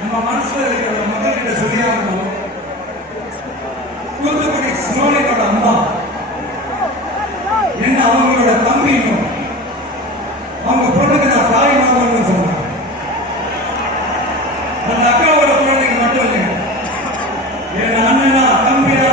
நம்ம மனசுல இருக்கிற மக்கள்கிட்ட சொல்லி ஆகணும். தூத்துக்குடி சிலோனியோட அம்மா. என்ன அவங்களோட தம்பியும் அவங்க பொண்ணுக்கு நான் தாய் மாமன்னு சொன்னேன். அந்த அக்காவோட குழந்தைக்கு மட்டும் இல்லைங்க. என் அண்ணனா தம்பியா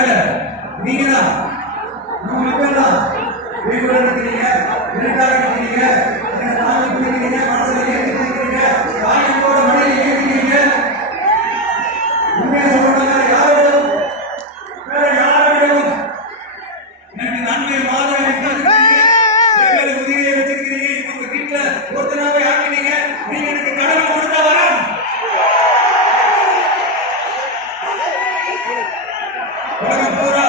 மேல நீங்களா நூறு பேர் தான் வீட்டுல இருக்கிறீங்க இருட்டாக இருக்கிறீங்க தாங்கி பிடிக்கிறீங்க மனசுல ஏற்றி இருக்கிறீங்க தாயத்தோட மனையில ஏற்றிக்கிறீங்க உண்மையை சொல்றாங்க யாரும் வேற யாரும் எனக்கு நன்மை மாதிரி உதவியை வச்சிருக்கிறீங்க. உங்க வீட்டுல ஒருத்தனாவே ஆக்கினீங்க நீங்க எனக்கு கடனை கொடுத்தா வர உலகம் பூரா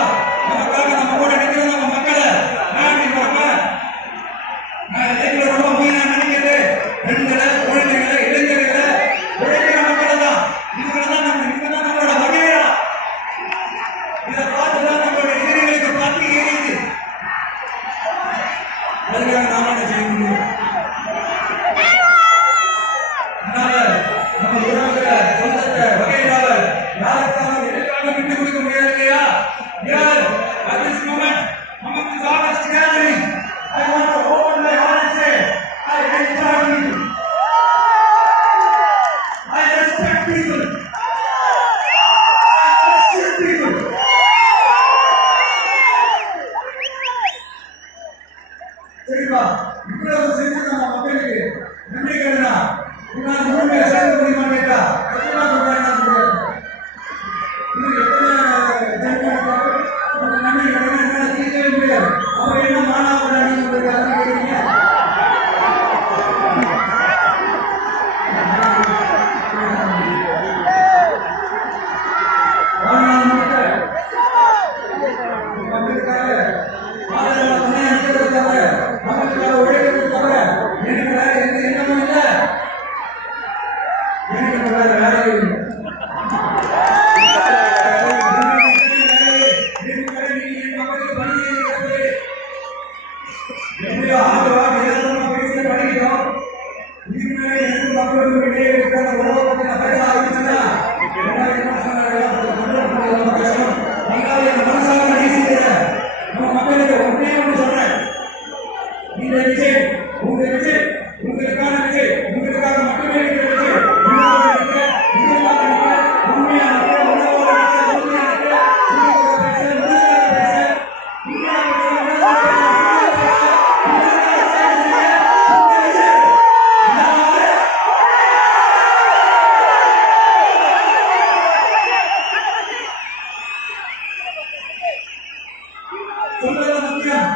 சொல்றது முக்கியம்.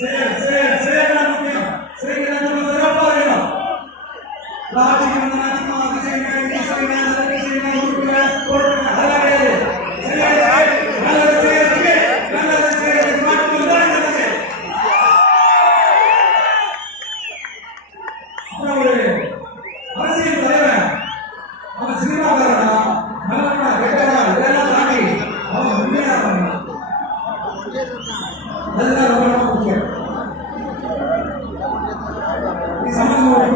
செயல் செயல் செயல் முக்கியம். செயல் நம்ம சிறப்பாக இருக்கணும். ராஜ்யம் நடத்தினா அதை செய்யுங்க இதை செய்யுங்க. அதுதான் ரொம்ப ரொம்ப முக்கியம் சமூகம் ஒரு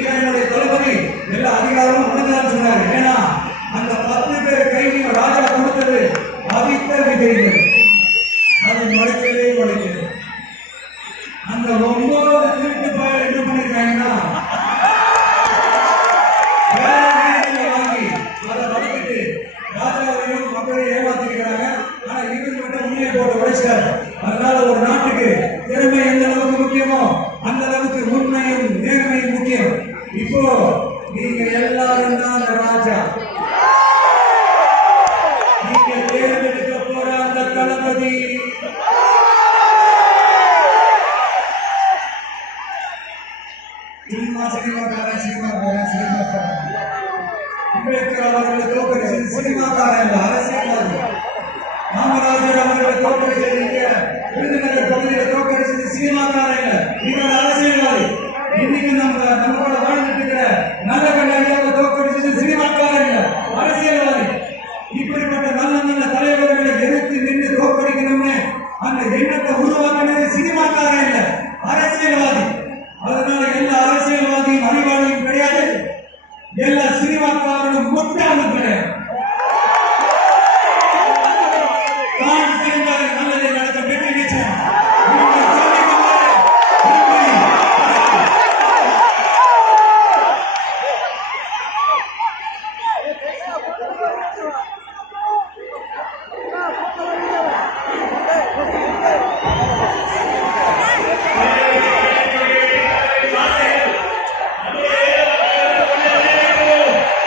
এখানে நீங்க எல்லாரும் தான் ராஜா. நீங்க தேர்ந்தெடுக்க போற அந்த தளபதி. சினிமா சினிமாக்காரன் சினிமாக்காரன் சினிமாக்காரன் அம்பேத்கர் அவர்களை தோக்கடிச்சது சினிமாக்காரன் இல்ல அரசியல்வாதி காமராஜர் அவர்களை தோக்கடிச்சது இங்க விருதுநகர் பகுதியில் தோக்கடிச்சது சினிமாக்காரன் இல்ல நீங்கள் அரசியல்வாதி. இன்னைக்கு நம்ம நம்மளோட வாழ்ந்துட்டு இருக்கிற நல்ல கண்ணாடியாக தோக்கடிச்சது சினிமாக்காரங்க அரசியல்வாதி இப்படிப்பட்ட நல்ல நல்ல தலைவர்களை எதிர்த்து நின்று தோக்கடிக்கணும்னு அந்த எண்ணத்தை உருவாக்கினது சினிமாக்காரன் இல்லை அரசியல்வாதி. அதனால எல்லா அரசியல்வாதியும் அறிவாளியும் கிடையாது. எல்லா சினிமாக்காரனும் முட்டாளும் கிடையாது.